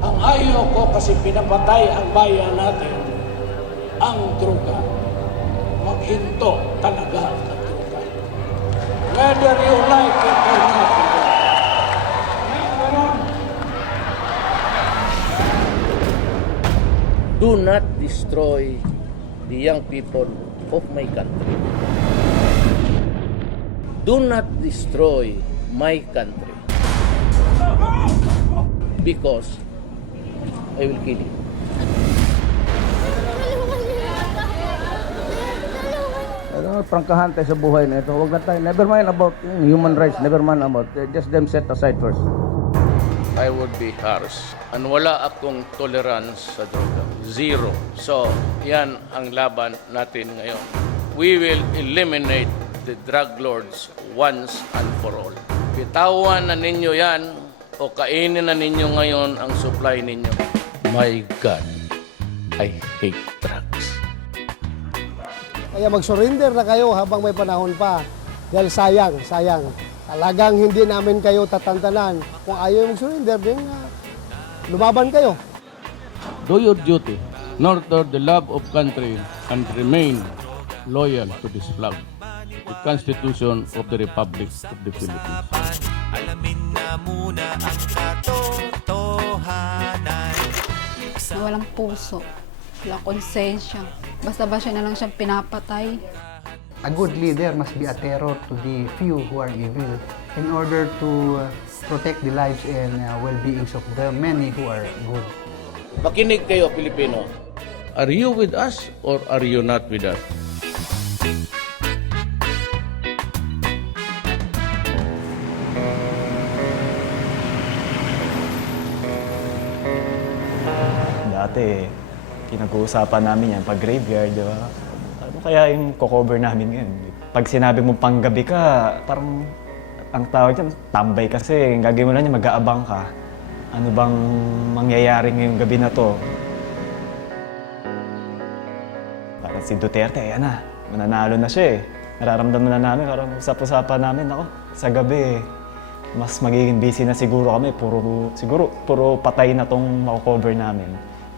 Ang ayaw ko kasi pinapatay ang bayan natin, ang droga. Maghinto talaga ang droga. Whether you like it or not. Do not destroy the young people of my country. Do not destroy my country. Because I will kill you. Prangkahan tayo sa buhay na ito. Huwag na tayo. Never mind about human rights. Never mind about. Just them set aside first. I would be harsh. And wala akong tolerance sa droga. Zero. So, yan ang laban natin ngayon. We will eliminate the drug lords once and for all. Bitawan na ninyo yan o kainin na ninyo ngayon ang supply ninyo. My God, I hate drugs. Kaya mag-surrender na kayo habang may panahon pa. Dahil sayang. Talagang hindi namin kayo tatantanan. Kung ayaw mag-surrender, din lumaban kayo. Do your duty, nurture the love of country, and remain loyal to this flag, the Constitution of the Republic of the Philippines. Alamin na muna ang katotohanan. Walang puso, walang konsensya. Basta ba siya na lang siyang pinapatay? A good leader must be a terror to the few who are evil in order to protect the lives and well-beings of the many who are good. Makinig kayo, Pilipino. Are you with us or are you not with us? Dati, pinag-uusapan namin yan pag graveyard, di ba? Ano kaya yung cover namin ngayon? Pag sinabi mo panggabi ka, parang ang tawag dyan, tambay kasi. Ang gagawin mo lang niya, mag-aabang ka. Ano bang mangyayari ngayong gabi na to? Parang si Duterte, ayan na, mananalo na siya eh. Nararamdaman na namin, parang usap-usapan namin, ako, sa gabi, mas magiging busy na siguro kami. Puro patay na tong mako-cover namin.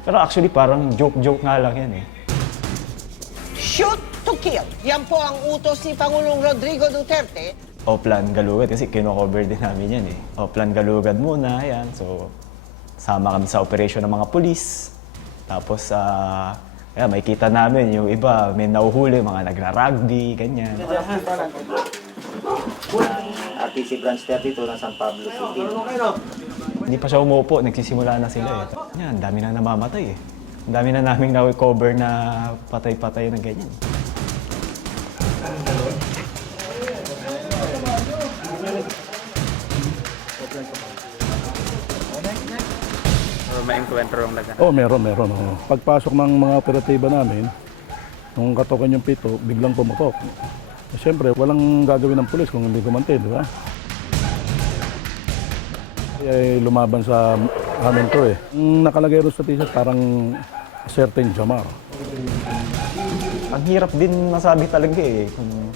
Pero actually, parang joke-joke nga lang yan eh. Shoot to kill. Yan po ang utos ni Pangulong Rodrigo Duterte. Oplan Galugad kasi kino-cover din namin yan eh. Oplan Galugad muna, yan. So, sama kami sa operasyon ng mga pulis. Tapos, may kita namin yung iba, may nauhuli, mga nagra-rugby, ganyan. RTC Branch 32 ng San Pablo City. Hindi pa siya umuupo, nagsisimula na sila eh. Yan, dami na namamatay eh. Ang dami na naming na-cover na patay-patay na ganyan. May encuentro yung lagan. Meron. Oh. Pagpasok ng mga operatiba namin, nung katokan yung pito, biglang pumutok. Siyempre, walang gagawin ng pulis kung hindi gumanti, di ba? Kaya lumaban sa amin to eh. Ang nakalagay rin sa t-shirt, parang certain Jamar. Ang hirap din masabi talaga eh, kung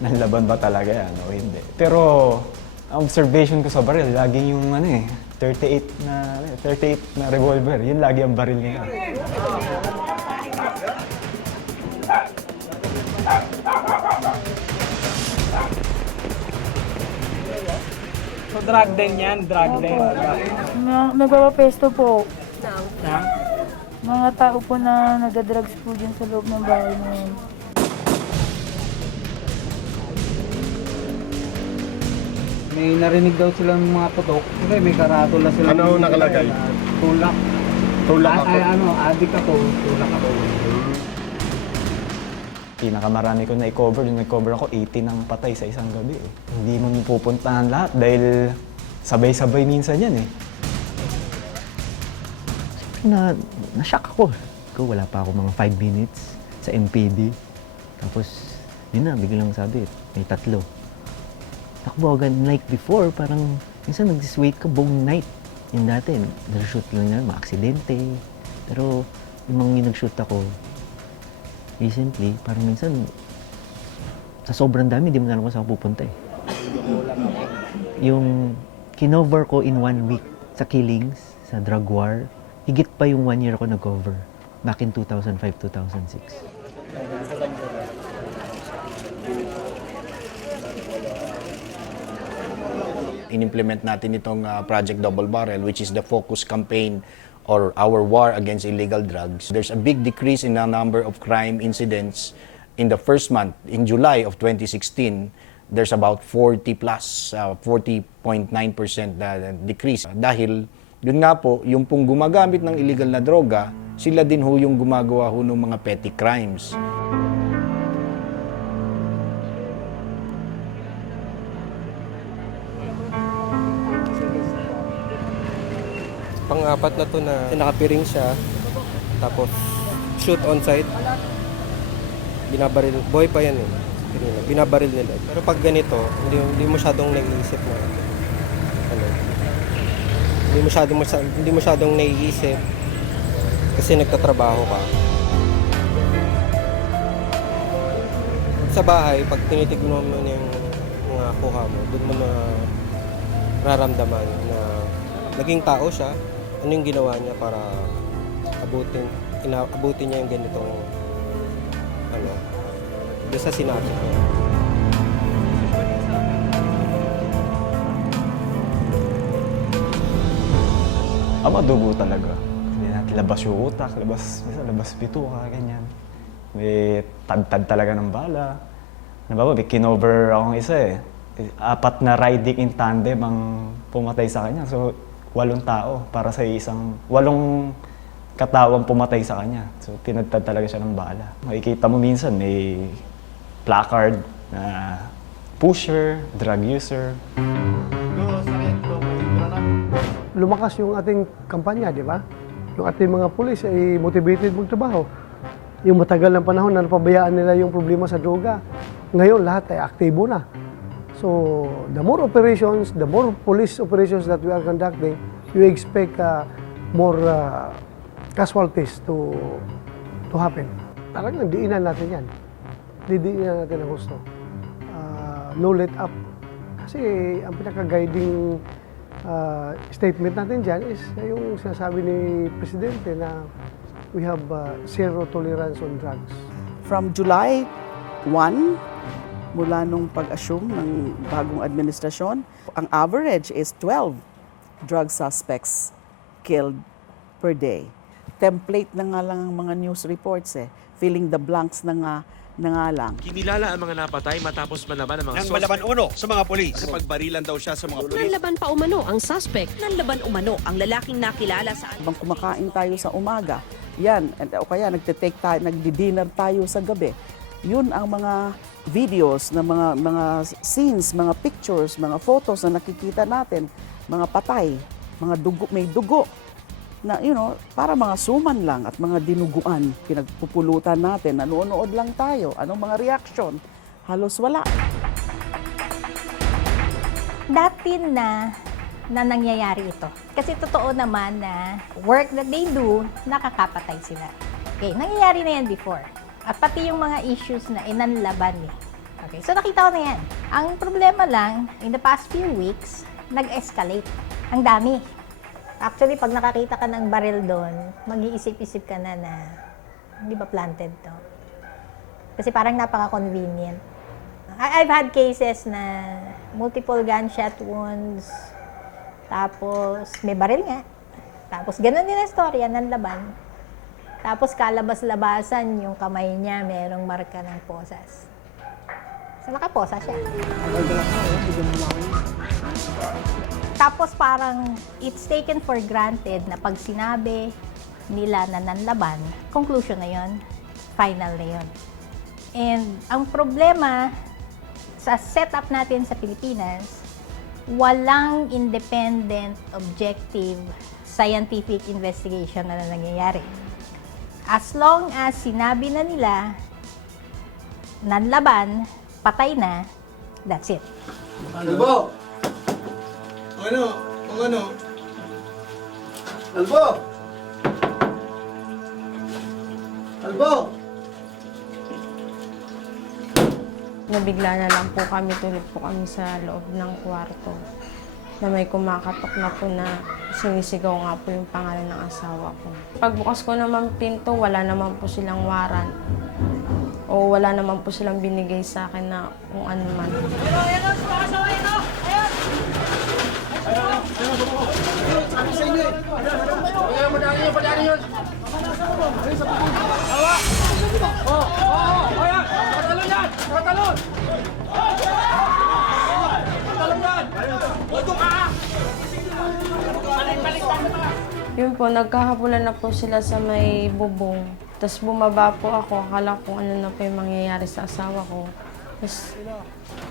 nanlaban ba talaga yan o hindi. Pero, ang observation ko sa baril, lagi yung 38 na revolver. Yun lagi ang baril niya. So drug den yan, drug den. Nagpapapesto po. Mga tao po na nagda-drugs po dyan sa loob ng bahay namin. May narinig daw silang mga putok. Kasi may karatula silang... Ano nakalagay? Tulak. Tulak ako. Adik ako. Tulak ako. Pinakamarami ko na-cover, yung na-cover ako 80 ng patay sa isang gabi eh. Hindi mo pupuntahan lahat dahil sabay-sabay minsan yan eh. Na-shock ako. Wala pa ako mga 5 minutes sa MPD. Tapos, yun na, biglang sabi, may 3. Takbo agad, like before, parang minsan nag-wait ka buong night. Yung dati, nag-shoot lang yan, ma-aksidente. Pero yung mga nag-shoot ako, recently, parang minsan, sa sobrang dami, di mo na alam kung saan pupunta eh. Yung kinover ko in 1 week sa killings, sa drug war. Higit pa yung 1 year ko nag-cover back in 2005-2006. In-implement natin itong Project Double Barrel, which is the focus campaign or our war against illegal drugs. There's a big decrease in the number of crime incidents in the first month. In July of 2016, there's about 40 plus, 40.9% decrease. Dahil yun nga po, yung pong gumagamit ng illegal na droga, sila din ho yung gumagawa ho ng mga petty crimes. Pang-apat na to na nakapiring siya, tapos shoot on sight. Binabaril, boy pa yan eh. Binabaril nila. Pero pag ganito, hindi masyadong naiisip na ano. Hindi masyadong naiisip kasi nagtatrabaho ka. Sa bahay, pag tinitignan mo yung mga kuha mo, doon mo na nararamdaman na naging tao siya. Ano yung ginawa niya para abutin niya yung ganitong ano, doon sa sinabi ko. Madugo talaga. Hindi natin labas yung utak, labas bituka, ganyan. May tad-tad talaga ng bala. May kinover akong isa eh. 4 na riding in tandem ang pumatay sa kanya. So, 8 tao para sa 8 katawang pumatay sa kanya. So, tinadtad talaga siya ng bala. Makikita mo minsan may placard na pusher, drug user. Lumakas yung ating kampanya, di ba? Yung ating mga pulis ay motivated magtrabaho. Yung matagal ng panahon na napabayaan nila yung problema sa droga. Ngayon, lahat ay aktibo na. So, the more operations, the more police operations that we are conducting, you expect more casualties to happen. Talagang diinan natin yan. Diinan natin ang gusto. No let up. Kasi ang pinaka-guiding statement natin dyan is yung sinasabi ni Presidente na we have zero tolerance on drugs. From July 1, mula nung pag-assume ng bagong administrasyon, ang average is 12 drug suspects killed per day. Template na nga lang ang mga news reports eh. Filling the blanks na nga lang. Kinilala ang mga napatay matapos manaban ang mga nang malaban umano sa mga polis. Kasi pagbarilan daw siya sa mga polis. Nanlaban pa umano ang suspect. Nanlaban umano ang lalaking nakilala sa... Habang kumakain tayo sa umaga, yan, o kaya nagte-take tayo, nagdi-dinner tayo sa gabi. Yun ang mga videos na mga scenes, mga pictures, mga photos na nakikita natin, mga patay, mga dugo, may dugo na para mga suman lang at mga dinuguan, pinagpupulutan natin, nanonood lang tayo, anong mga reaksyon, halos wala. Dati na nangyayari ito. Kasi totoo naman na work that they do, nakakapatay sila. Okay, nangyayari na yan before. At pati yung mga issues na inanlaban eh. Okay, so nakita ko na yan. Ang problema lang, in the past few weeks, nag-escalate. Ang dami. Actually, pag nakakita ka ng baril doon, mag-iisip-isip ka na hindi ba planted to? Kasi parang napaka-convenient. I've had cases na multiple gunshot wounds, tapos may baril nga. Tapos ganun din ang storya ng laban. Tapos kalabas-labasan yung kamay niya, merong marka ng posas. So nakaposa siya. Tapos parang it's taken for granted na pag sinabi nila na nanlaban, conclusion na yon, final na yon. And ang problema sa setup natin sa Pilipinas, walang independent, objective, scientific investigation na nangyayari. As long as sinabi na nila, nanlaban, patay na, that's it. Albo! Ano? Albo! Nabigla na lang po kami, tulog po kami sa loob ng kwarto. Na may kumakatok na po na sinisigaw nga po yung pangalan ng asawa ko. Pagbukas ko naman pinto, wala naman po silang warrant. O wala naman po silang binigay sa akin na kung ano man. Yun po, nagkahabulan na po sila sa may bubong. Tapos bumaba po ako, akala ko ano na po yung mangyayari sa asawa ko. Tapos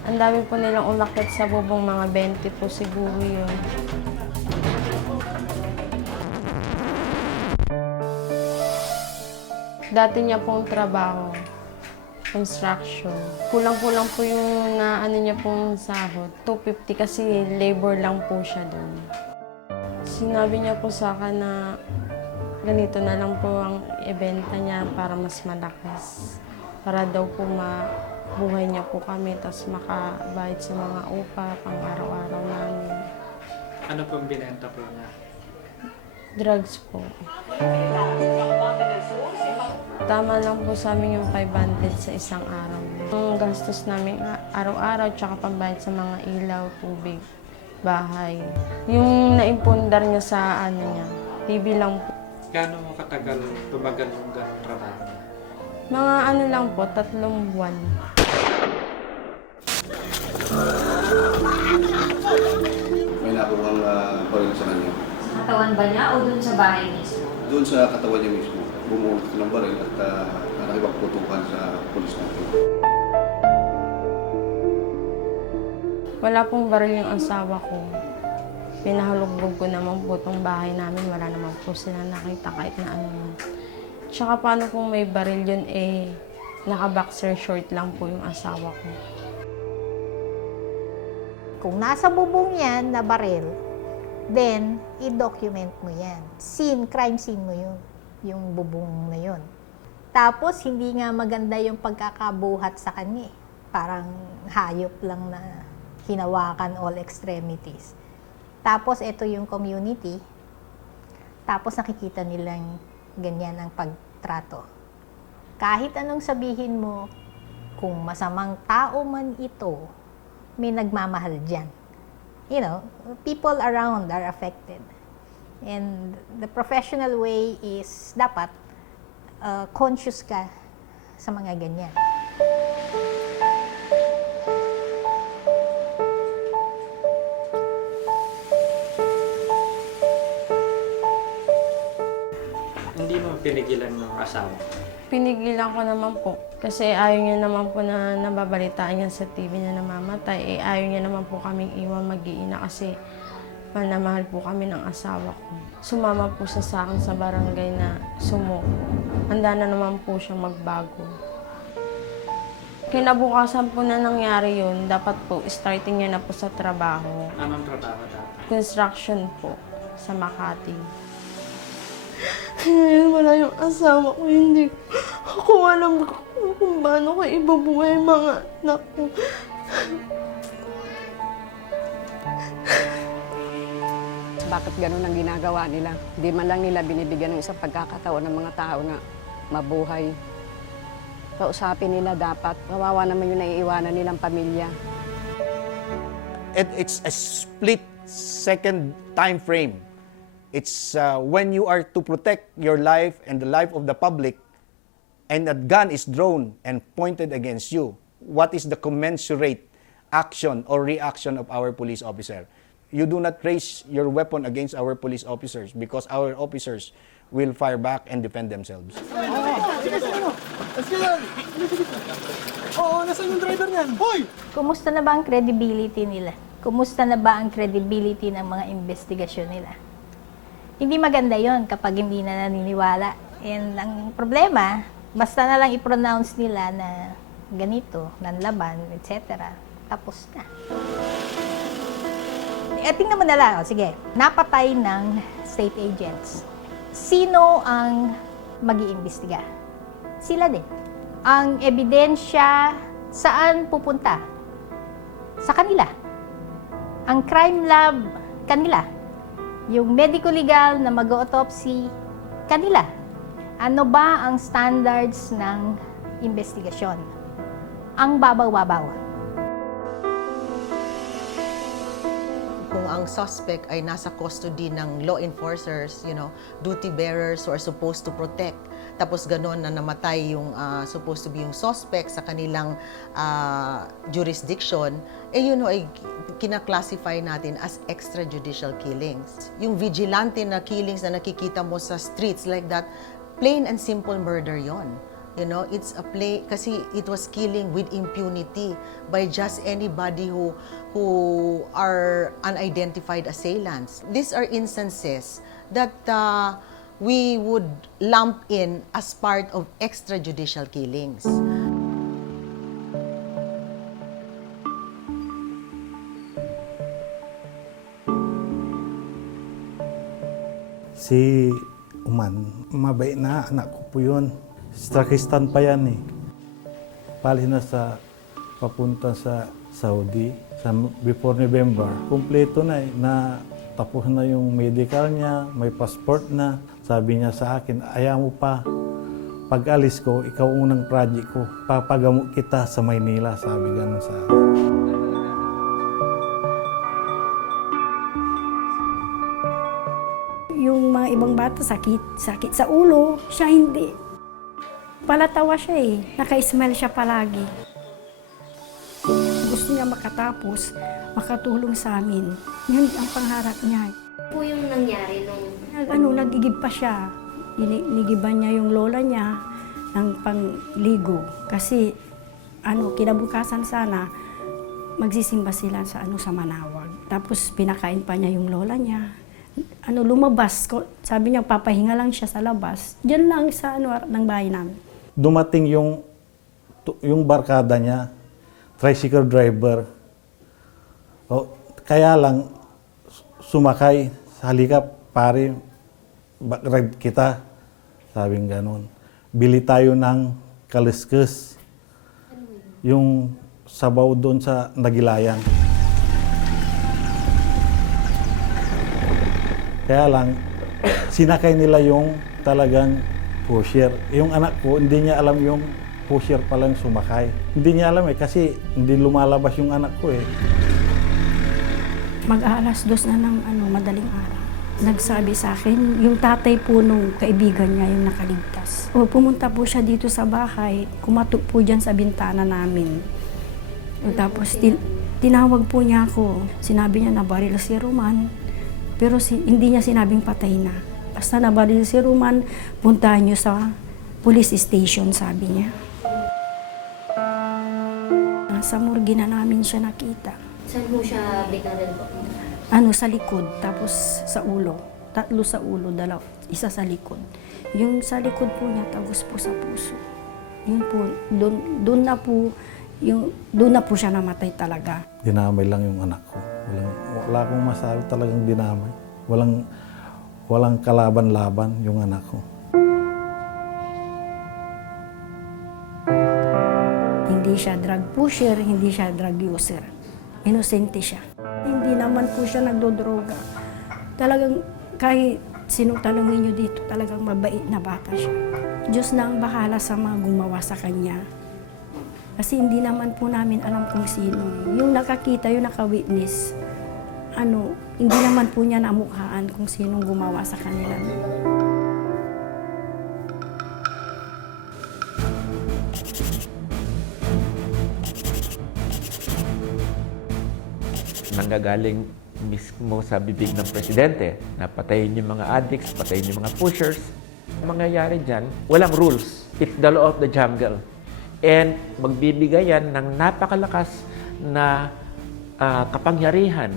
ang dami po nilang umakyat sa bubong, mga 20 po siguro yun. Dati niya pong trabaho, construction. Kulang-kulang po yung ano niya pong sahod. 250 kasi labor lang po siya doon. Sinabi niya po sa akin na ganito na lang po ang ibenta niya para mas malakas. Para daw po mabuhay niya po kami, tapos makabayad sa mga upa, pang araw-araw namin. Ano pong binenta po niya? Drugs po. Tama lang po sa amin yung 500 sa isang araw. Ang gastos namin araw-araw, tsaka pambayad sa mga ilaw, tubig, bahay. Yung naimpundar niya sa ano niya, TV lang po. Gaano mo katagal tumagal yung ganong trabaho? Mga ano lang po, 3 buwan. May nakuhang baril sa kanya. Katawan ba niya o dun sa bahay mismo? Doon sa katawan niya mismo, bumuhos ng baril at nakipagputukan sa pulis natin. Wala pong baril yung asawa ko. Pinahalugbog ko naman po itong bahay namin. Wala naman po sila nakita kahit na ano. Tsaka paano kung may baril yun, naka-boxer short lang po yung asawa ko. Kung nasa bubong yan na baril, then i-document mo yan. Crime scene mo yun, yung bubong na yun. Tapos hindi nga maganda yung pagkakabuhat sa kanya. Parang hayop lang na hinawakan all extremities. Tapos ito yung community. Tapos nakikita nilang ganyan ang pagtrato. Kahit anong sabihin mo, kung masamang tao man ito, may nagmamahal dyan. You know, people around are affected. And the professional way is dapat conscious ka sa mga ganyan. Hindi mo pinigilan ng asawa? Pinigilan ko naman po. Kasi ayaw niya naman po na nababalitaan niya sa TV na namamatay. Ayaw niya naman po kaming iwan mag-iina kasi manamahal po kami ng asawa ko. Sumama po siya sa akin sa barangay na sumuko. Handa na naman po siya magbago. Kinabukasan po na nangyari yun, dapat po starting niya na po sa trabaho. Anong trabaho dapat? Construction po sa Makati. Ngayon wala yung asawa ko, hindi ako alam kung paano ko ibabuhay mga anak ko. Bakit ganun ang ginagawa nila? Di man lang nila binibigyan ng isang pagkakataon ng mga tao na mabuhay. Kausapin nila dapat. Kawawa naman yung naiiwanan nilang pamilya. It's a split second time frame. It's when you are to protect your life and the life of the public and a gun is drawn and pointed against you. What is the commensurate action or reaction of our police officer? You do not raise your weapon against our police officers because our officers will fire back and defend themselves. Oo, nasaan yung driver niyan? Hoy! Kumusta na ba ang credibility nila? Kumusta na ba ang credibility ng mga investigasyon nila? Hindi maganda yon kapag hindi na naniniwala. And ang problema, basta na lang i-pronounce nila na ganito, nanlaban, etc. Tapos na. Tingnan mo na lang. Sige, napatay ng state agents. Sino ang mag-iimbestiga? Sila din. Ang ebidensya, saan pupunta? Sa kanila. Ang crime lab, kanila. Yung medico-legal na mag-autopsy, kanila. Ano ba ang standards ng investigasyon? Ang babaw-babaw. Kung ang suspect ay nasa custody ng law enforcers, duty bearers who are supposed to protect, tapos gano'n na namatay yung supposed to be yung suspect sa kanilang jurisdiction, yun ay kinaklasify natin as extrajudicial killings. Yung vigilante na killings na nakikita mo sa streets like that, plain and simple murder yon. It's a play kasi it was killing with impunity by just anybody who are unidentified assailants. These are instances that we would lump in as part of extrajudicial killings. Si Uman, mabait na anak ko po yun. Strakistan pa yan eh. Palis na sa papunta sa Saudi. Before November, kumpleto na eh. Na tapos na yung medical niya, may passport na. Sabi niya sa akin, ayaw mo pa. Pag alis ko, ikaw unang project ko. Papagamot kita sa Maynila, sabi ganun sa akin. Yung mga ibang bata, sakit sa ulo, siya hindi. Palatawa siya eh, naka-smile siya palagi. Gusto niya makatapos, makatulong sa amin. Yun ang pangarap niya. Po yung nangyari nung... Nagigib pa siya. Inigiban niya yung lola niya ng pangligo. Kasi, kinabukasan sana, magsisimba sila sa Manawag. Tapos, pinakain pa niya yung lola niya. Lumabas. Sabi niya, papahinga lang siya sa labas. Diyan lang sa ng bahay namin. Dumating yung barkada niya, tricycle driver. Kaya lang, sumakay, halika pare, ride kita. Sabing ganon. Bili tayo ng kaliskes. Yung sabaw doon sa Nagilayan. Kaya lang, sinakay nila yung talagang pusher. Yung anak ko, hindi niya alam yung pusher palang sumakay. Hindi niya alam kasi hindi lumalabas yung anak ko eh. Mag-aalas 2 na ng madaling araw. Nagsabi sa akin, yung tatay po nung kaibigan niya yung nakaligtas. Pumunta po siya dito sa bahay, kumatok po dyan sa bintana namin. Tapos tinawag po niya ako. Sinabi niya na baril si Roman, pero hindi niya sinabing patay na. Basta nabaril si Roman, puntahan niyo sa police station, sabi niya. Sa morgue na namin siya nakita. Saan mo siya binaril po? Sa likod, tapos sa ulo. 3 sa ulo, 2, isa sa likod. Yung sa likod po niya, tagos po sa puso. Yun po, doon na po siya namatay talaga. Dinamay lang yung anak ko. Wala akong masabi, talagang dinamay. Walang kalaban-laban yung anak ko. Hindi siya drug pusher, hindi siya drug user. Inosente siya. Hindi naman po siya nagdodroga. Talagang kahit sinong tanongin niyo dito, talagang mabait na bata siya. Diyos na ang bahala sa mga gumawa sa kanya. Kasi hindi naman po namin alam kung sino. Yung nakakita, yung naka-witness, hindi naman po niya namukhaan kung sinong gumawa sa kanila. Nanggagaling mismo sa bibig ng presidente na patayin yung mga addicts, patayin yung mga pushers. Mangyayari dyan, walang rules. It's the law of the jungle. And magbibigay yan ng napakalakas na kapangyarihan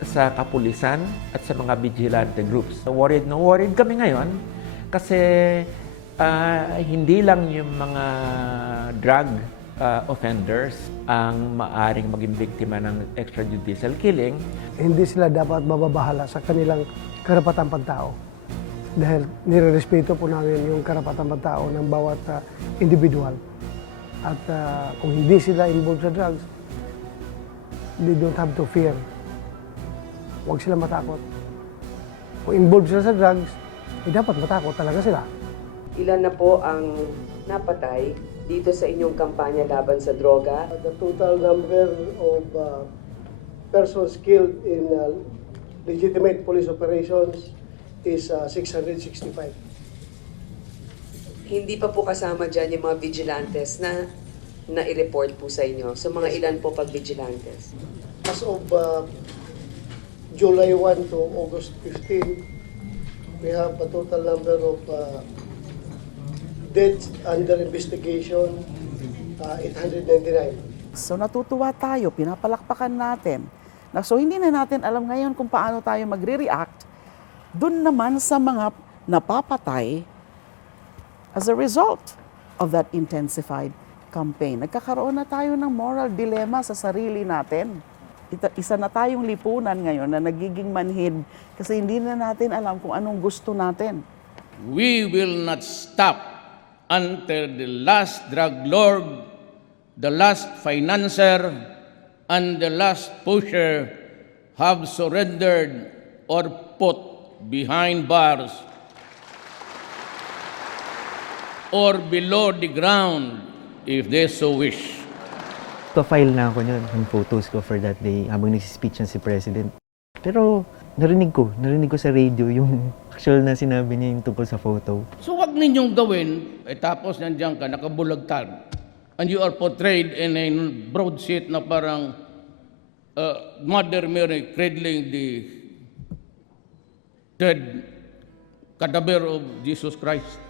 sa kapulisan at sa mga vigilante groups. Worried na worried kami ngayon kasi hindi lang yung mga drug offenders ang maaring maging biktima ng extrajudicial killing. Hindi sila dapat mababahala sa kanilang karapatang pantao. Dahil nirerespeto po namin yung karapatang pantao ng bawat individual. At kung hindi sila involved sa drugs, they don't have to fear. Huwag sila matakot. kung involved sila sa drugs, dapat matakot talaga sila. Ilan na po ang napatay dito sa inyong kampanya laban sa droga? The total number of persons killed in legitimate police operations is 665. Hindi pa po kasama dyan yung mga vigilantes na i-report po sa inyo. So mga ilan po pag vigilantes? As of July 1 to August 15, we have a total number of deaths under investigation, 899. So natutuwa tayo, pinapalakpakan natin. So hindi na natin alam ngayon kung paano tayo magre-react dun naman sa mga napapatay as a result of that intensified campaign. Nagkakaroon na tayo ng moral dilemma sa sarili natin. Isa na tayong lipunan ngayon na nagiging manhid kasi hindi na natin alam kung anong gusto natin. We will not stop until the last drug lord, the last financier, and the last pusher have surrendered or put behind bars or below the ground if they so wish. Pa-file na ako niyan, yung photos ko for that day habang nag-speech si President. Pero narinig ko sa radio yung actual na sinabi niya yung tungkol sa photo. So wag ninyong gawin, tapos nandiyan ka, nakabulagtad, and you are portrayed in a broadsheet na parang Mother Mary cradling the dead cadaver of Jesus Christ.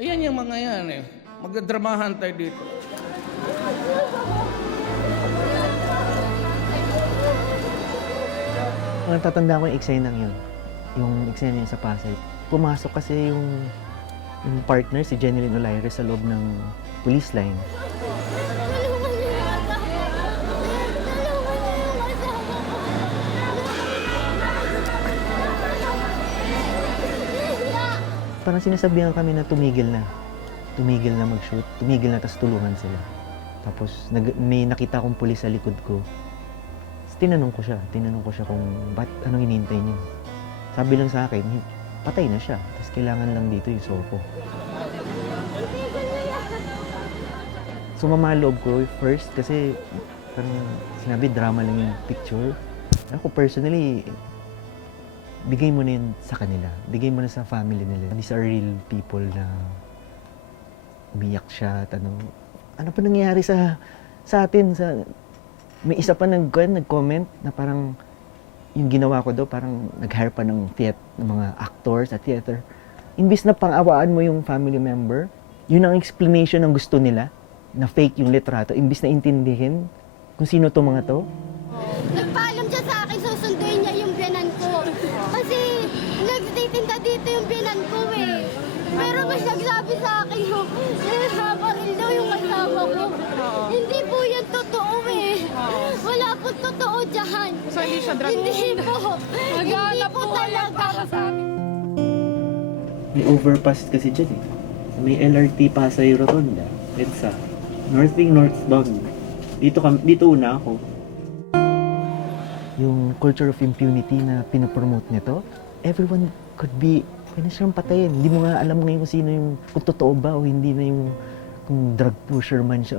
Ayan yung mga yan eh. Magdadramahan tayo dito. Natatanda ko yung eksenang yun. Yung eksena yun sa Pasay. Pumasok kasi yung partner, si Jeneline Olaire, sa loob ng police line. Parang sinasabihan kami na tumigil na. Tumigil na mag-shoot. Tumigil na, tapos tulungan sila. Tapos may nakita akong pulis sa likod ko. Tapos tinanong ko siya kung anong hinihintay niyo. Sabi lang sa akin, patay na siya. Tapos kailangan lang dito yung sopo. Sumama loob ko first kasi parang sinabi drama lang yung picture. Ako personally, bigay mo na yun sa kanila. Bigay mo na sa family nila. These are real people na umiyak siya at ano pa nangyayari sa atin. May isa pa nag-comment na parang yung ginawa ko daw, parang nag-hire pa ng mga actors at theater. Imbis na pang-awaan mo yung family member, yun ang explanation ng gusto nila, na fake yung litrato. Imbis na intindihin kung sino to mga to. Nagpaalam siya sa akin, susunduin niya yung biyanan ko. Kasi nagtitinda dito yung biyanan ko eh. Pero mas nagsabi sa akin yung nabaril daw yung kasama ko. Hindi po yan totoo eh. Wala po totoo dyan. So hindi siya drug? Hindi po. Hindi po talaga. May overpass kasi dyan eh. May LRT Pasay Rotonda. EDSA. North Wing, northbound. Dito una ako. Yung culture of impunity na pinapromote nito, everyone could be, pwede siyang patayin. Hindi mo nga alam ngayon kung sino kung totoo ba o hindi na kung drug pusher man siya.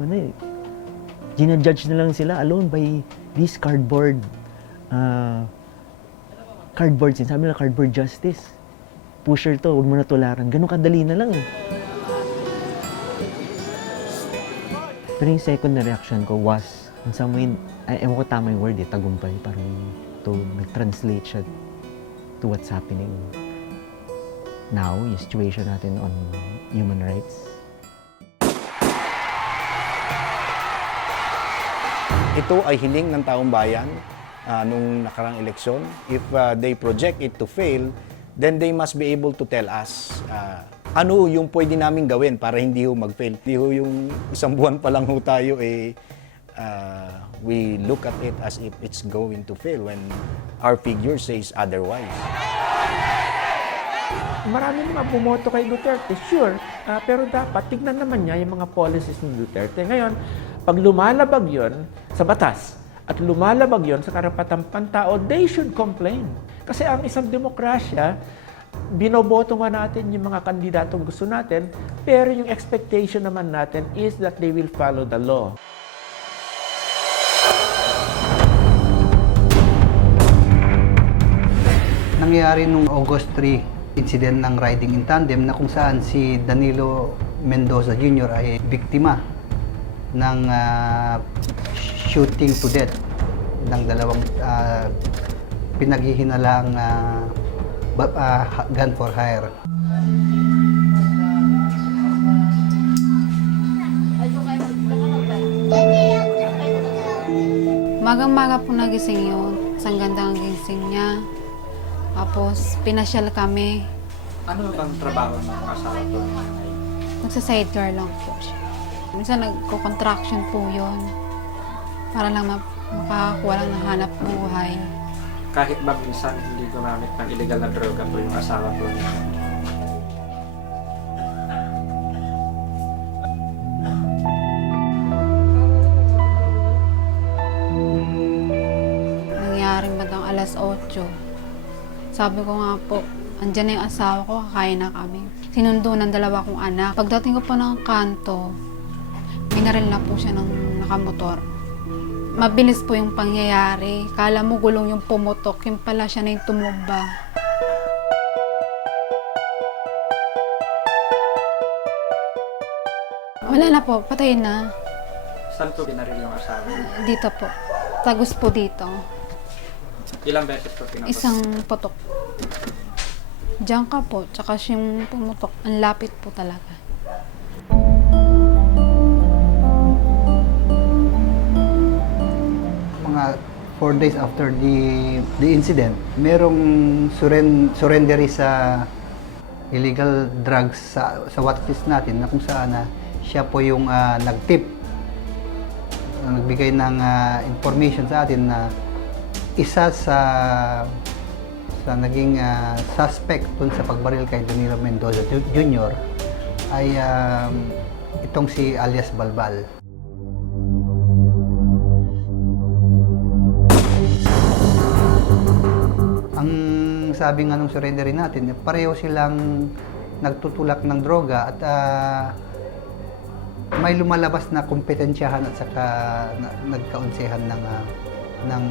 Ginajudge na lang sila alone by this cardboard scene. Sabi nila cardboard justice. Pusher to, huwag mo na tularan. Ganun kadali na lang eh. Pero yung second na reaction ko was, in some way, ewan ko tama yung word eh, tagumpay. Parang nag-translate siya to what's happening now, yung situation natin on human rights. Ito ay hiling ng taong bayan nung nakarang eleksyon. If they project it to fail, then they must be able to tell us ano yung pwede namin gawin para hindi ho mag-fail. Hindi ho yung isang buwan pa lang ho tayo we look at it as if it's going to fail when our figure says otherwise. Marami mga bumoto kay Duterte, sure. Pero dapat tignan naman niya yung mga policies ng Duterte. Ngayon, pag lumalabag yon sa batas at lumalabag yon sa karapatang pantao, they should complain. Kasi ang isang demokrasya, binoboto nga natin yung mga kandidatong gusto natin, pero yung expectation naman natin is that they will follow the law. Nangyari nung August 3 incident ng riding in tandem na kung saan si Danilo Mendoza Jr. ay biktima ng shooting to death ng dalawang pinaghihinalang gun for hire. Magang-maga po nagising yun. Ang ganda ng gising niya. Tapos, pinasyal kami. Ano bang trabaho ng asawa po? Magsa-sidecar lang po siya. Minsan nagko-contraction po yun. Para lang makakakuha lang ng hanap buhay. Kahit ba minsan hindi gumamit ng illegal na droga po yung asawa po niya? Nangyaring bandang alas 8. Sabi ko nga po, andyan na yung asawa ko, kakain na kami. Sinundo ng dalawa kong anak. Pagdating ko po ng kanto, binaril na po siya ng nakamotor. Mabilis po yung pangyayari. Kala mo gulong yung pumutok, yung pala siya na yung tumumba. Wala na po, patay na. Saan po binaril yung asawa? Dito po. Tagus po dito. Ilang beses po pinapos? Isang putok. Diyan ka po, tsaka siyang pumutok. Ang lapit po talaga. Mga 4 days after the incident, merong surrendery sa illegal drugs sa watchlist natin na kung saan siya po yung nag-tip, nagbigay ng information sa atin na isa sa naging suspect dun sa pagbaril kay Danilo Mendoza Jr. ay itong si alias Balbal. Ang sabi nga nung surrendery natin, pareho silang nagtutulak ng droga at may lumalabas na kompetensyahan at saka nagkaunsehan ng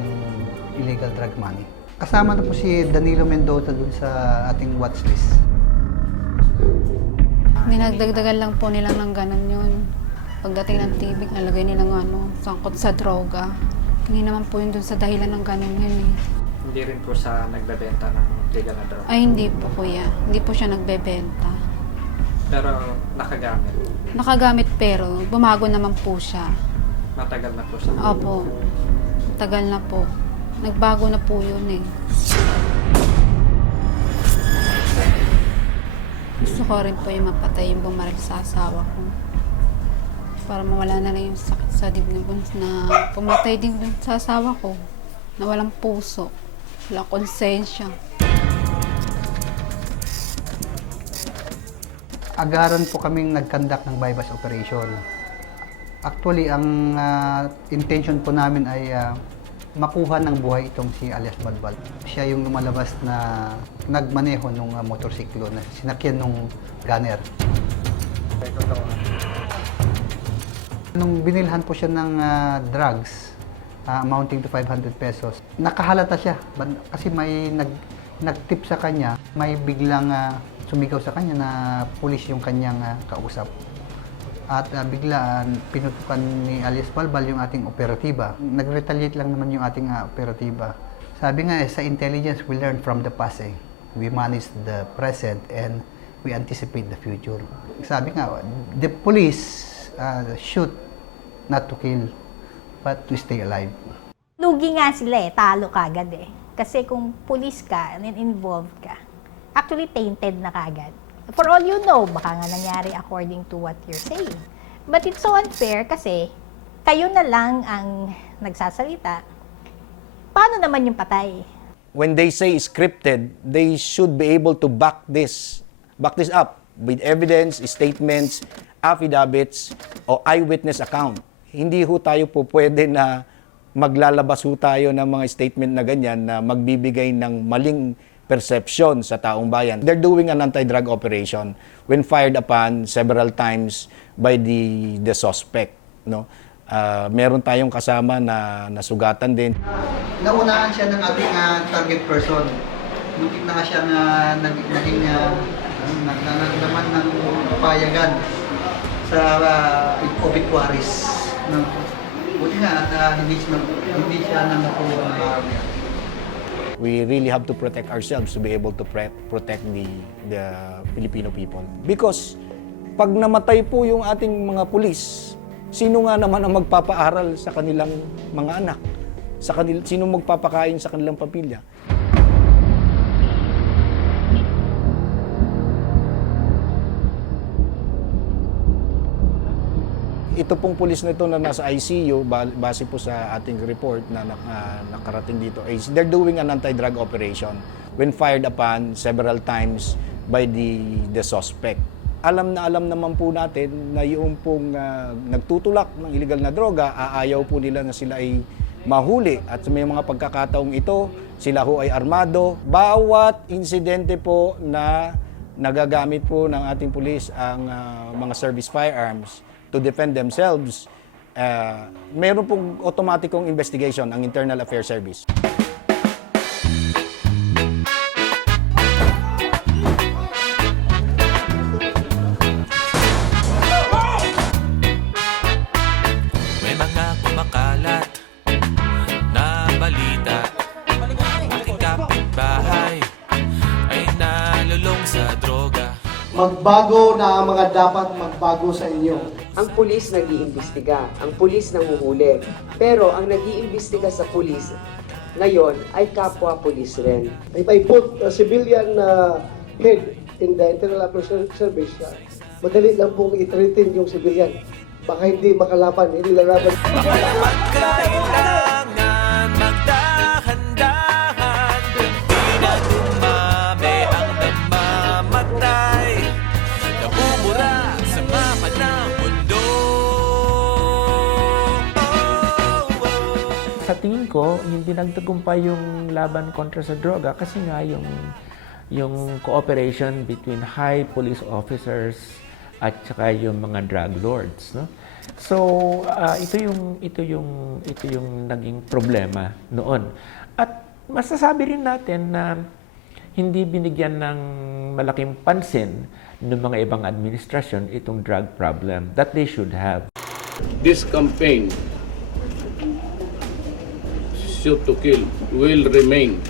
illegal drug money. Kasama na po si Danilo Mendoza dun sa ating watchlist. Dinagdagdagan lang po nila ng ganun yun. Pagdating ng tibig, nalagay nilang sangkot sa droga. Hindi naman po yun dun sa dahilan ng ganun yun eh. Hindi rin po sa nagbebenta ng illegal na droga? Ay, hindi po kuya. Hindi po siya nagbebenta. Pero nakagamit? Nakagamit pero bumago naman po siya. Matagal na po siya? Opo. Tagal na po. Nagbago na po yun eh. Gusto ko rin po yung mapatay yung bumaril sa asawa ko. Para mawala na lang yung sakit sa dibdib na pumatay din dun sa asawa ko. Na walang puso. Walang konsensya. Agaran po kaming nag-conduct ng bypass operation. Actually, ang intention po namin ay makuha ng buhay itong si alias Balbal. Siya yung lumalabas na nagmaneho ng motorsiklo na sinakyan ng gunner. Nung binilhan po siya ng drugs, amounting to 500 pesos, nakahalata siya kasi may nag-tip sa kanya, may biglang sumigaw sa kanya na pulis yung kanyang kausap. At biglaan, pinutukan ni alias Balbal yung ating operatiba. Nag-retaliate lang naman yung ating operatiba. Sabi nga, sa intelligence, we learn from the past. We manage the present and we anticipate the future. Sabi nga, the police shoot not to kill, but to stay alive. Lugi nga sila talo kagad Kasi kung pulis ka and involved ka, actually tainted na kagad. For all you know, baka nga nangyari according to what you're saying. But it's so unfair kasi kayo na lang ang nagsasalita. Paano naman yung patay? When they say scripted, they should be able to back this up with evidence, statements, affidavits, o eyewitness account. Hindi ho tayo po pwede na maglalabas ho tayo ng mga statement na ganyan na magbibigay ng maling perception sa taong bayan. They're doing an anti-drug operation when fired upon several times by the suspect. No? Meron tayong kasama na nasugatan din. Naunahan siya ng ating target person. Muntik na siya naging nagdalaman ng payagan sa obituaries. No? Buti nga at hindi siya nakuha. We really have to protect ourselves to be able to protect the Filipino people. Because pag namatay po yung ating mga pulis, sino nga naman ang magpapaaral sa kanilang mga anak? Sino magpapakain sa kanilang pamilya? Ito pong pulis na ito na nasa ICU, base po sa ating report na nakarating dito, is they're doing an anti-drug operation when fired upon several times by the suspect. Alam naman po natin na yung pong nagtutulak ng illegal na droga, aayaw po nila na sila ay mahuli. At sa may mga pagkakataong ito, sila ho ay armado. Bawat insidente po na nagagamit po ng ating pulis ang mga service firearms to defend themselves, meron pong automatikong investigation ang Internal Affairs Service. May mga kumakalat na balita. Ating kapitbahay ay nalulong sa droga. Magbago na ang mga dapat magbago sa inyo. Ang pulis nag-iimbestiga, ang pulis nanguhuli. Pero ang nag-iimbestiga sa pulis ngayon ay kapwa-pulis rin. If I put a civilian head in the Internal Affairs Service, madali lang pong i-threaten yung civilian. Baka hindi makalaban, hindi lalaban. Kailangan magdahan-dahan, di na dumami ang namamatay, namumura sa mapa ng mundo. Sa tingin ko, hindi nagtagumpay yung laban kontra sa droga kasi nga yung cooperation between high police officers at saka yung mga drug lords, no? So, ito yung naging problema noon. At masasabi rin natin na hindi binigyan ng malaking pansin ng mga ibang administrasyon itong drug problem that they should have. This campaign, Shoot to Kill, will remain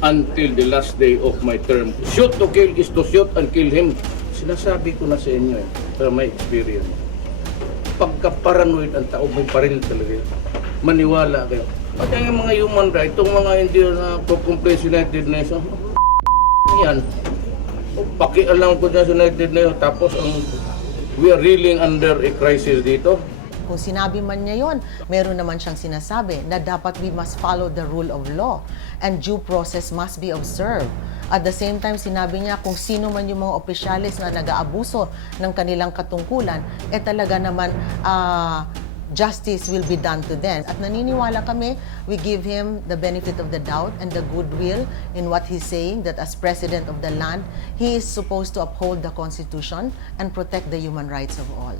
until the last day of my term. Shoot to kill is to shoot and kill him. Sinasabi ko na sa inyo from my experience. Pagka-paranoid ang tao, may paril talaga. Maniwala kayo. At yung mga human rights, itong mga hindi na complete United Nations, yan. Pakialam ko dyan sa United Nations, tapos we are reeling under a crisis dito. Kung sinabi man niya yon, meron naman siyang sinasabi na dapat we must follow the rule of law and due process must be observed. At the same time, sinabi niya kung sino man yung mga opisyalis na nag-aabuso ng kanilang katungkulan, talaga naman justice will be done to them. At naniniwala kami, we give him the benefit of the doubt and the goodwill in what he's saying, that as president of the land, he is supposed to uphold the Constitution and protect the human rights of all.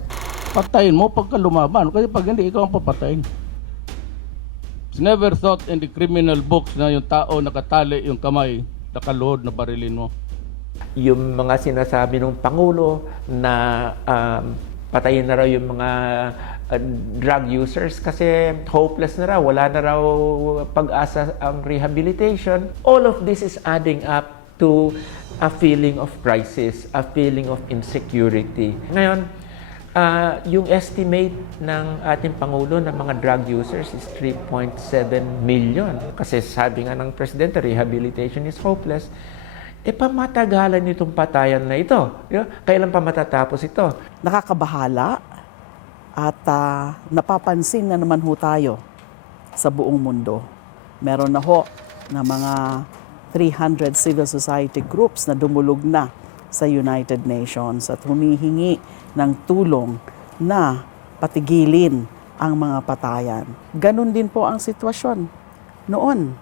Patayin mo pagka lumaban, kasi pag hindi, ikaw ang papatayin. It's never thought in the criminal books na yung tao nakatali yung kamay, nakaluhod na barilin mo. Yung mga sinasabi ng Pangulo na patayin na raw yung mga drug users kasi hopeless na raw, wala na raw pag-asa ang rehabilitation. All of this is adding up to a feeling of crisis, a feeling of insecurity. Ngayon, yung estimate ng ating Pangulo ng mga drug users is 3.7 million. Kasi sabi nga ng Presidente, rehabilitation is hopeless. Pamatagalan itong patayan na ito. Kailan pa matatapos ito? Nakakabahala at napapansin na naman ho tayo sa buong mundo. Meron na ho na mga 300 civil society groups na dumulog na sa United Nations at humihingi ng tulong na patigilin ang mga patayan. Ganun din po ang sitwasyon noon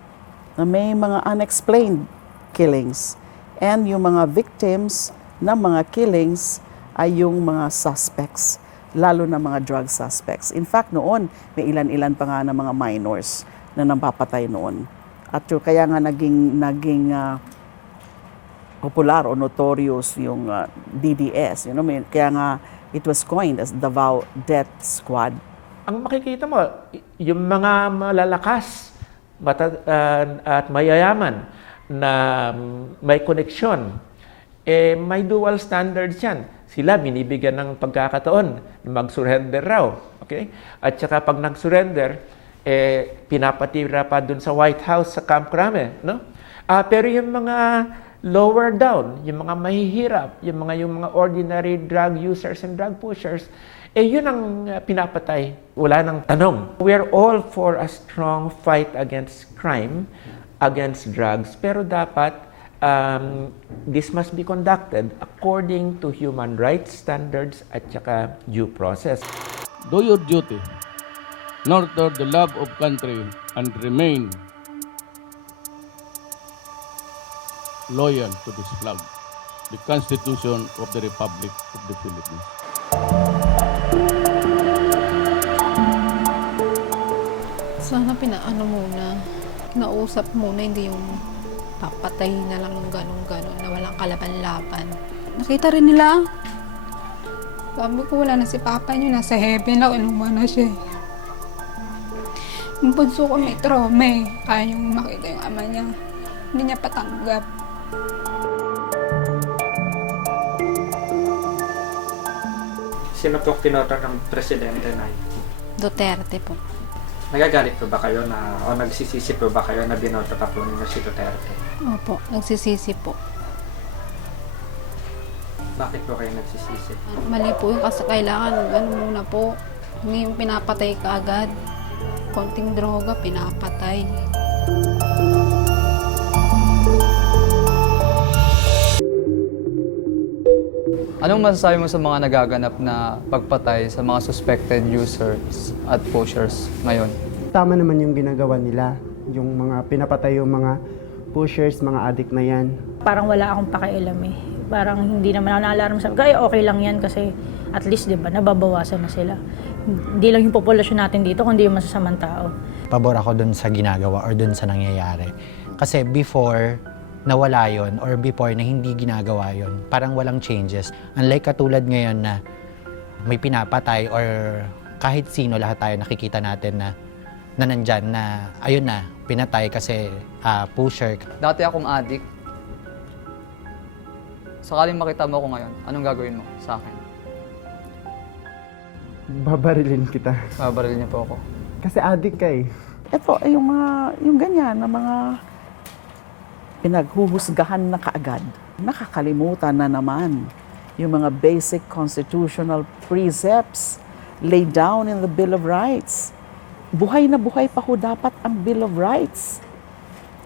na may mga unexplained killings and yung mga victims ng mga killings ay yung mga suspects, lalo na mga drug suspects. In fact, noon, may ilan-ilan pa nga na mga minors na napapatay noon. At yung, kaya nga naging popular o notorious yung DDS. Kaya nga it was coined as Davao Death Squad. Ang makikita mo, yung mga malalakas at mayayaman na may koneksyon, may dual standards yan. Sila binibigyan ng pagkakataon na mag-surrender raw. Okay? At saka pag nag-surrender, pinapatira pa dun sa White House sa Camp Crame. No? Pero yung mga lower down, yung mga mahihirap, yung mga ordinary drug users and drug pushers, yun ang pinapatay. Wala nang tanong. We're all for a strong fight against crime, against drugs, pero dapat this must be conducted according to human rights standards at saka due process. Do your duty, nurture the love of country, and remain loyal to this flag, the Constitution of the Republic of the Philippines. Sana kinausap muna, hindi yung papatay na lang ng ganon-ganon na walang kalaban-laban. Nakita rin nila. Sabi ko, wala na si Papa niyo, nasa heaven na, inuman na siya. Yung bunso ko may trauma eh. Kaya niyong makita yung ama niya. Hindi niya patanggap. Sino po tinotor ng presidente na Duterte po. Nagagalit po ba kayo o nagsisisi po ba kayo na binoto pa po ninyo si Duterte? Opo, nagsisisi po. Bakit po kayo nagsisisi? Mali po yung kasi kailangan, muna po. Hindi yung pinapatay ka agad. Konting droga, pinapatay. Anong masasabi mo sa mga nagaganap na pagpatay sa mga suspected users at pushers ngayon? Tama naman yung ginagawa nila, yung mga pinapatay yung mga pushers, mga addict na yan. Parang wala akong pakialam eh. Parang hindi naman ako na-alarm sa kaya okay lang yan kasi at least 'di ba nababawasan na sila. Hindi lang yung populasyon natin dito kundi yung masasamang tao. Pabor ako dun sa ginagawa or dun sa nangyayari. Kasi before nawala yon or before na hindi ginagawa yon, parang walang changes. Unlike katulad ngayon na may pinapatay or kahit sino, lahat tayo nakikita natin na nandyan na ayun na, pinatay kasi pusher. Dati akong addict. Sakaling makita mo ako ngayon, anong gagawin mo sa akin? Babarilin kita. Babarilin niya po ako. Kasi addict ka eh. Ito ay yung ganyan na mga pinaghuhusgahan na kaagad. Nakakalimutan na naman yung mga basic constitutional precepts laid down in the Bill of Rights. Buhay na buhay pa ho dapat ang Bill of Rights.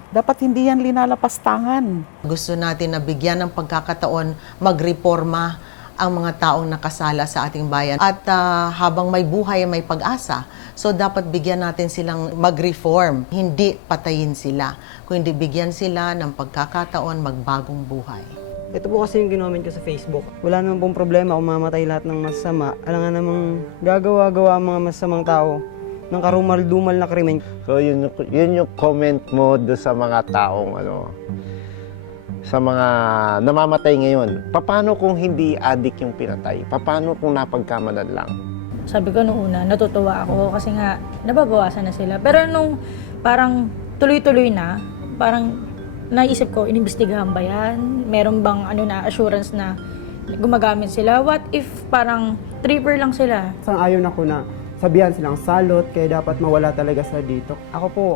Dapat hindi yan linalapastangan. Gusto natin na bigyan ng pagkakataon magreporma ang mga taong nakasala sa ating bayan. At habang may buhay, may pag-asa. So dapat bigyan natin silang mag-reform. Hindi patayin sila. Kung hindi bigyan sila ng pagkakataon magbagong buhay. Ito po kasi yung ginamit ko sa Facebook. Wala naman pong problema kung mamatay lahat ng masama. Alam nga namang gagawa-gawa ang mga masamang tao ng karumal-dumal na krimen. So yun yung comment mo do sa mga taong sa mga namamatay ngayon. Paano kung hindi addict yung pinatay? Paano kung napagkamalan lang? Sabi ko noong una, natutuwa ako kasi nga nababawasan na sila. Pero nung parang tuloy-tuloy na, parang naisip ko, inimbestigahan ba yan? Meron bang assurance na gumagamit sila? What if parang tripper lang sila? Sang-ayon ako na sabihan silang salot, kaya dapat mawala talaga sa dito. Ako po,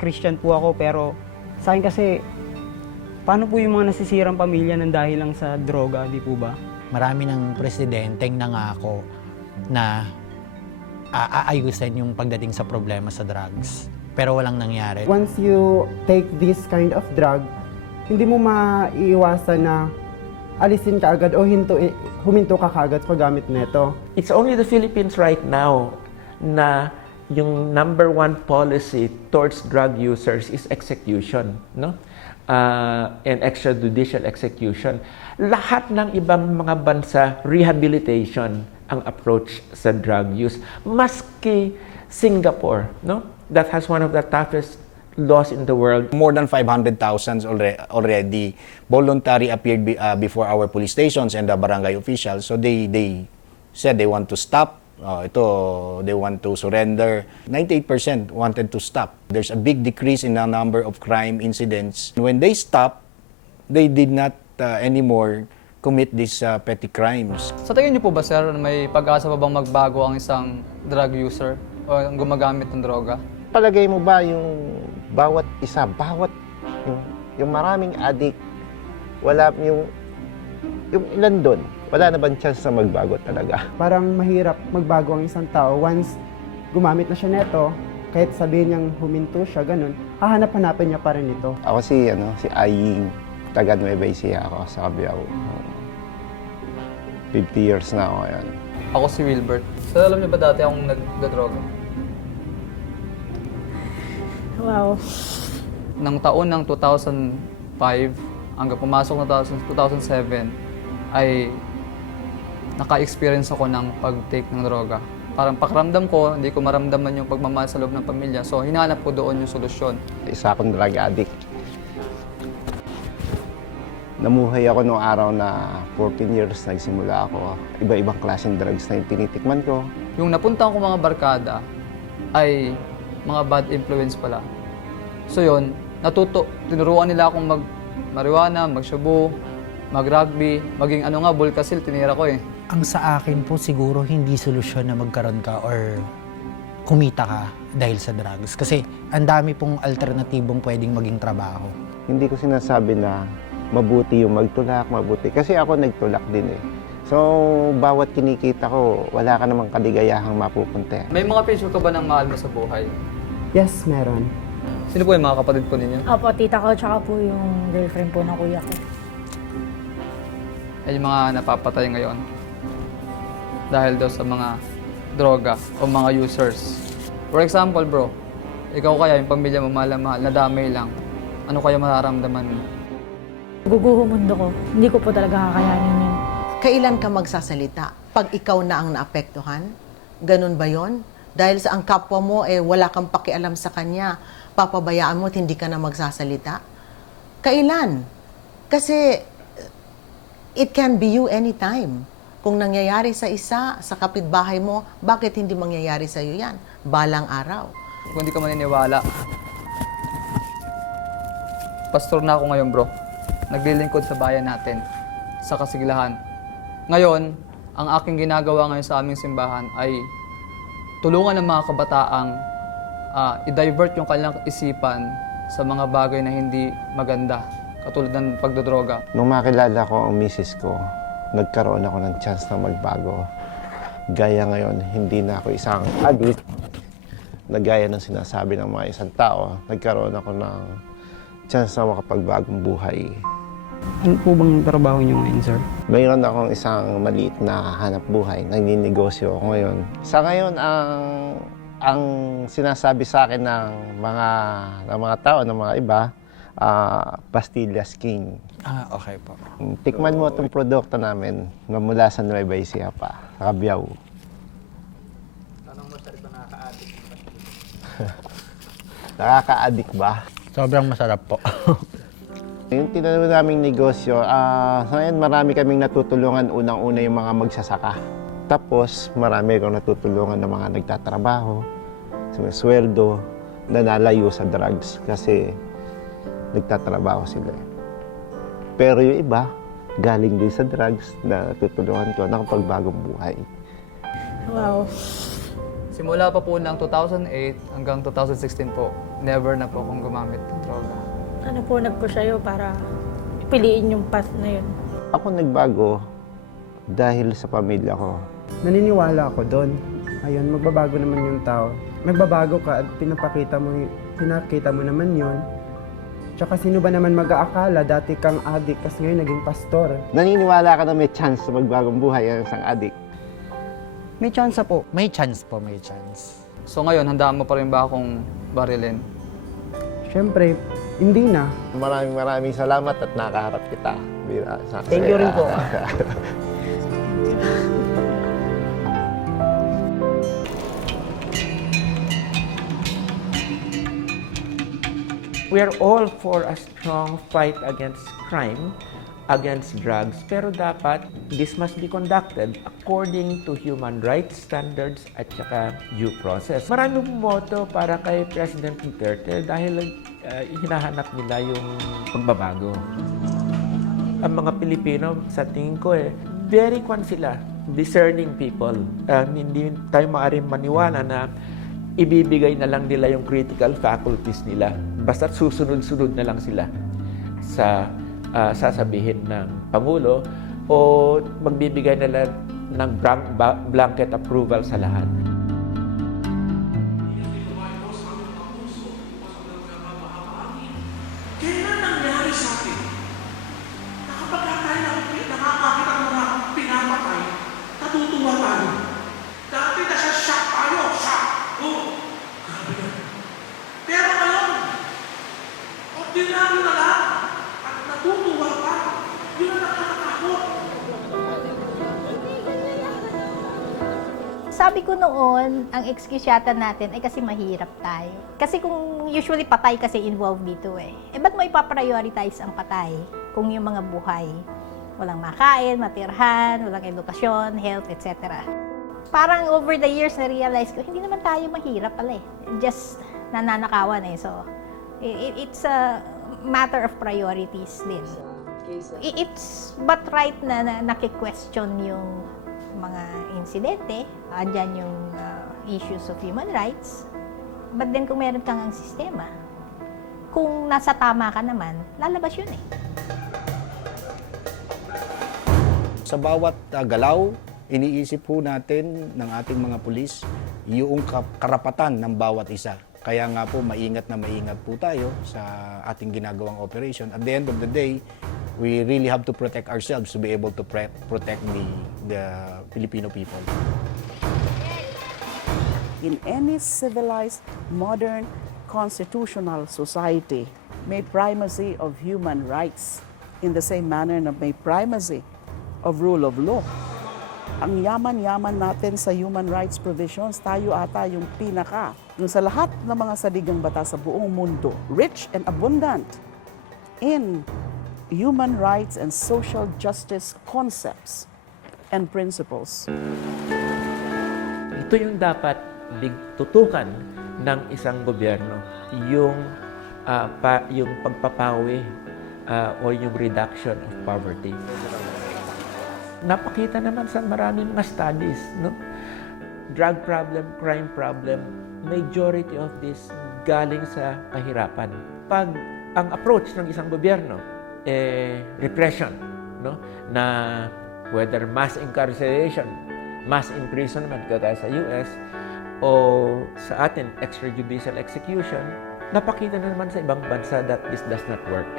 Christian po ako, pero sa akin kasi, paano po yung mga nasisirang pamilya ng dahil lang sa droga, di po ba? Marami ng presidenteng nangako na aayusin yung pagdating sa problema sa drugs. Pero walang nangyari. Once you take this kind of drug, hindi mo maiiwasan na alisin ka agad o huminto ka agad sa paggamit nito. It's only the Philippines right now na yung number one policy towards drug users is execution, no? And extrajudicial execution. Lahat ng ibang mga bansa, rehabilitation ang approach sa drug use. Maski Singapore, no? That has one of the toughest laws in the world. More than 500,000 already voluntary appeared before our police stations and the barangay officials. So they said they want to stop. They want to surrender. 98% wanted to stop. There's a big decrease in the number of crime incidents. When they stopped, they did not anymore commit these petty crimes. Sa tingin niyo po ba, sir, may pag-asa pa bang magbago ang isang drug user o ang gumagamit ng droga? Palagay mo ba yung bawat isa, yung maraming addict, wala yung ilan doon, wala na bang chance na magbago talaga? Parang mahirap magbago ang isang tao once gumamit na siya neto, kahit sabihin niyang huminto siya, ganun, hahanap-hanapin niya pa rin ito. Ako si Aying, taga Nueva Ecija ako sa Cabiao. 50 years na ako ngayon. Ako si Wilbert. So, alam niyo ba dati akong nagdodroga? Wow. Nang taon ng 2005 hanggang pumasok na 2007 ay naka-experience ako ng pag-take ng droga. Parang pakiramdam ko, hindi ko maramdaman yung pagmamahal sa loob ng pamilya. So, hinahanap ko doon yung solusyon. Isa akong drug addict. Namuhay ako noong araw na 14 years, nagsimula ako. Iba-ibang klaseng drugs na yung tinitikman ko. Yung napuntahan ko mga barkada ay mga bad influence pala. So yun, tinuruan nila akong mag-marijuana, mag-shabu, mag-rugby, maging Bulkasil, tinira ko eh. Ang sa akin po siguro hindi solusyon na magkaroon ka or kumita ka dahil sa drugs. Kasi ang dami pong alternatibong pwedeng maging trabaho. Hindi ko sinasabi na mabuti yung magtulak, mabuti. Kasi ako nagtulak din eh. So, bawat kinikita ko, wala ka namang kaligayahang mapupunta. May mga picture ka ba ng mahal mo sa buhay? Yes, meron. Sino po yung mga kapatid po ninyo? Opo, tita ko, tsaka po yung girlfriend po ng kuya ko. Ay yung mga napapatay ngayon. Dahil daw sa mga droga o mga users. For example, bro, ikaw kaya yung pamilya mo mahal na damay lang. Ano kaya mararamdaman mo? Guguho mundo ko. Hindi ko po talaga kakayanin yun. Kailan ka magsasalita? Pag ikaw na ang naapektuhan? Ganun ba yon? Dahil sa ang kapwa mo, wala kang pakialam sa kanya, papabayaan mo at hindi ka na magsasalita? Kailan? Kasi it can be you anytime. Kung nangyayari sa isa, sa kapitbahay mo, bakit hindi mangyayari sa iyo yan? Balang araw. Kung hindi ka maniniwala, pastor na ako ngayon, bro. Naglilingkod sa bayan natin, sa kasiglahan. Ngayon, ang aking ginagawa ngayon sa aming simbahan ay tulungan ng mga kabataang i-divert yung kanilang isipan sa mga bagay na hindi maganda, katulad ng pagdodroga. Nung makilala ko ang misis ko, nagkaroon ako ng chance na magbago. Gaya ngayon, hindi na ako isang addict. Nagaya ng sinasabi ng mga isang tao, nagkaroon ako ng chance na makapagbagong buhay. Ano po bang trabaho niyo ngayon, sir? Mayroon akong isang maliit na hanap buhay. Nagninegosyo ako ngayon. Sa ngayon, ang sinasabi sa akin ng mga tao, ng mga iba, Pastillas King. Okay po. Tikman mo itong produkto namin na mula sa Nueva Ecija pa, sa Cabiao. Tanong mo siya ito nakaka-addict. Nakaka-addict ba? Sobrang masarap po. Yung tinanong naming negosyo, sa ngayon marami kaming natutulungan unang-una yung mga magsasaka. Tapos marami akong natutulungan ng mga nagtatrabaho, sumisweldo, na nalayo sa drugs kasi nagtatrabaho sila. Pero yung iba, galing din sa drugs na natutulungan ko, nakapagbagong buhay. Wow. Simula pa po ng 2008 hanggang 2016 po, never na po akong gumamit ng droga. Ano po nag-push sa'yo para piliin yung path na yun? Ako nagbago dahil sa pamilya ko. Naniniwala ako doon. Ayun, magbabago naman yung tao. Magbabago ka at pinakita mo naman yun. Tsaka sino ba naman mag-aakala dati kang addict kasi ngayon naging pastor? Naniniwala ka na may chance sa magbagong buhay ang isang addict? May chance po. May chance po, may chance. So ngayon, handaan mo pa rin ba akong barilin? Siyempre, hindi na. Maraming salamat at nakaharap kita. Thank you rin po. We are all for a strong fight against crime, against drugs, pero dapat this must be conducted according to human rights standards at saka due process. Marami bumoto para kay President Duterte dahil hinahanap nila yung pagbabago. Ang mga Pilipino, sa tingin ko very sila, discerning people. Hindi tayo maaaring maniwala na ibibigay na lang nila yung critical faculties nila. Basta't susunod-sunod na lang sila sa sasabihin ng Pangulo o magbibigay nila ng blanket approval sa lahat. Kailan nangyari sa atin na kapag tayo nakakakita ng mga pinapatay, natutuwa tayo? Dati nasa-shock tayo. Shock! Oh, grabe yan. Pero ngayon, ordinaryo na lang at natutuwa pa. Yun ang nakakatakot. Sabi ko noon, ang excuse yata natin ay kasi mahirap tayo. Kasi kung usually patay kasi involved dito ba't mo ipaprioritize ang patay kung yung mga buhay? Walang makain, matirhan, walang edukasyon, health, etc. Parang over the years na-realize ko, hindi naman tayo mahirap pala Just nananakawan So, it's a matter of priorities din. It's but right na naki-question yung mga insidente, andyan yung issues of human rights, but then kung meron kang ang sistema, kung nasa tama ka naman, lalabas yun Sa bawat galaw, iniisip po natin ng ating mga pulis yung karapatan ng bawat isa. Kaya nga po, maingat po tayo sa ating ginagawang operation. At the end of the day, we really have to protect ourselves to be able to protect the Filipino people. In any civilized, modern, constitutional society, may primacy of human rights in the same manner na may primacy of rule of law. Ang yaman-yaman natin sa human rights provisions, tayo ata yung pinaka. Yung sa lahat ng mga saligang batas sa buong mundo, rich and abundant in human rights and social justice concepts and principles. Ito yung dapat tutukan ng isang gobyerno, yung pagpapawi o yung reduction of poverty. Napakita naman sa maraming mga studies, drug problem, crime problem, majority of this galing sa kahirapan. Pag ang approach ng isang gobyerno repression, na whether mass incarceration, mass imprisonment kagaya sa US o sa atin extrajudicial execution, napakita na naman sa ibang bansa that this does not work.